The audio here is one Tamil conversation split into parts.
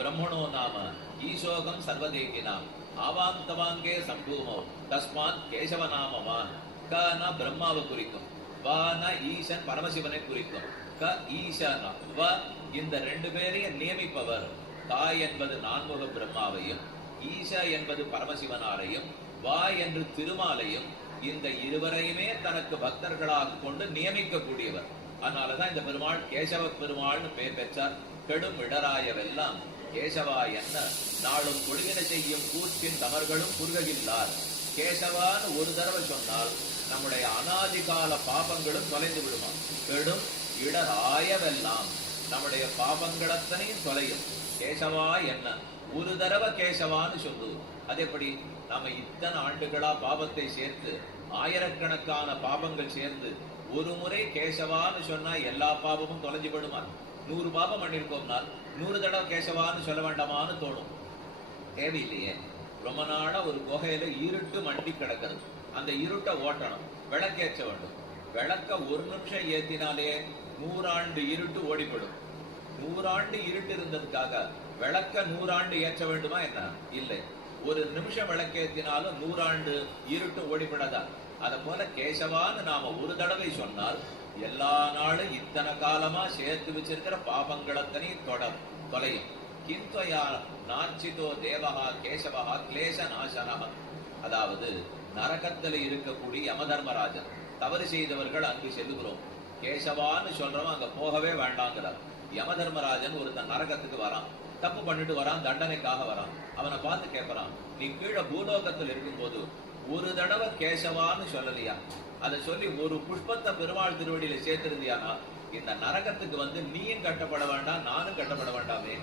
ब्रह्मणो नाम ईशोकम सर्वदेहिनाम आवांतवांगे संभूमो तस्मात् केशव नाम वान क न ब्रह्माव குறிக்கும் வ ந ஈசன் பரமசிவனை குறிக்கும் க ஈசன் வ இந்த ரெண்டு பேரையும் நியமிப்பவர் கா என்பது நான்முக பிரம்மாவையும் ஈச என்பது பரமசிவனாரையும் வா என்று திருமாலையும் இந்த இருவரையுமே தனக்கு பக்தர்களாக கொண்டு நியமிக்கக்கூடியவர். அதனாலதான் இந்த பெருமாள் கேசவ பெருமாள்னு பெயர் பெற்றார். கெடும் இடராயவெல்லாம் கேசவா என்ன நாளும் கொள்கின செய்யும் கூற்றின் தமர்களும் குறுகில்லார். கேசவான்னு ஒரு தடவை சொன்னால் நம்முடைய அனாதிகால பாபங்களும் தொலைந்து விடுமா. கெடும் இடராயவெல்லாம் நம்முடைய பாபங்களத்தனையும் தொலையும். கேசவா என்ன ஒரு தடவை கேசவான்னு சொல்லு. அது எப்படி? நாம இத்தனை ஆண்டுகளா பாபத்தை சேர்த்து ஆயிரக்கணக்கான பாபங்கள் சேர்ந்து ஒரு முறை கேசவான்னு சொன்னா எல்லா பாபமும் தொலைஞ்சு விடுமா? 100 பாபம் பண்ணிருக்கோம்னா 100 தடவை கேசவான்னு சொல்ல வேண்டாமான்னு தோணும். தேவையில்லையே. ரொம்ப நாளா ஒரு குகையில இருட்டு மண்டி கிடக்கிறது. அந்த இருட்டை ஓட்டணும், விளக்கேற்ற வேண்டும். விளக்க ஒரு நிமிஷம் ஏத்தினாலே 100 ஆண்டு இருட்டு ஓடிப்படும். 100 ஆண்டு இருட்டு இருந்ததுக்காக விளக்க 100 ஆண்டு ஏற்ற வேண்டுமா என்ன? இல்லை. ஒரு நிமிஷம் விளக்கேற்றினாலும் 100 ஆண்டு இருட்டு ஓடிப்படாதா? அத போல கேசவான்னு நாம ஒரு தடவை சொன்னால் எல்லா நாளும் இத்தனை காலமா சேர்த்து வச்சிருக்கிற பாபங்களத்தனையும் தொலையும். கிந்தயா நாச்சிதோ தேவகா கேசவகா கிளேச நாசனா. அதாவது நரகத்துல இருக்கக்கூடிய யமதர்மராஜன், தவறு செய்தவர்கள் அங்கு செல்லுகிறோம். கேசவான்னு சொல்றவன் அங்க போகவே வேண்டாங்கிறார். யமதர்மராஜன் ஒருத்தன் நரகத்துக்கு வரான், தப்பு பண்ணிட்டு வரான், தண்டனைக்காக வரான். அவனை பார்த்து கேட்கறான், நீ கீழே பூலோகத்தில் இருக்கும் போது ஒரு தடவை கேசவான்னு சொல்லலையா? அதை சொல்லி ஒரு புஷ்பத்தை பெருமாள் திருவடியில சேர்த்திருந்தியானா இந்த நரகத்துக்கு வந்து நீயும் கட்டப்பட வேண்டாம், நானும் கட்டப்பட வேண்டாமே,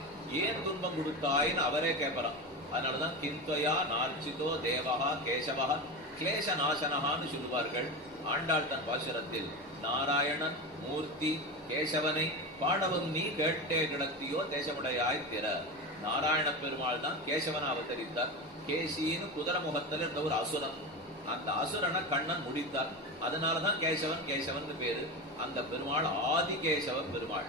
ஏன் துன்பம் கொடுத்தாயின்னு அவரே கேட்பறான். அதனாலதான் கிந்தயா நார்ச்சிதோ தேவகா கேசவா கிளேச நாசனகான்னு சொல்லுவார்கள். ஆண்டாள் தன் பாசுரத்தில் நாராயணன் மூர்த்தி கேசவனை பாடவும் நீ கேட்டே கிடத்தியோ தேசமுடையாய் திற. நாராயண பெருமாள் தான் கேசவனை அவதரித்தார். கேசின்னு குதிரை முகத்தில் இருந்த ஒரு அசுரன், அந்த அசுரனை கண்ணன் முடித்தார். அதனாலதான் கேசவன் கேசவன் பேரு. அந்த பெருமாள் ஆதி கேசவ பெருமாள்.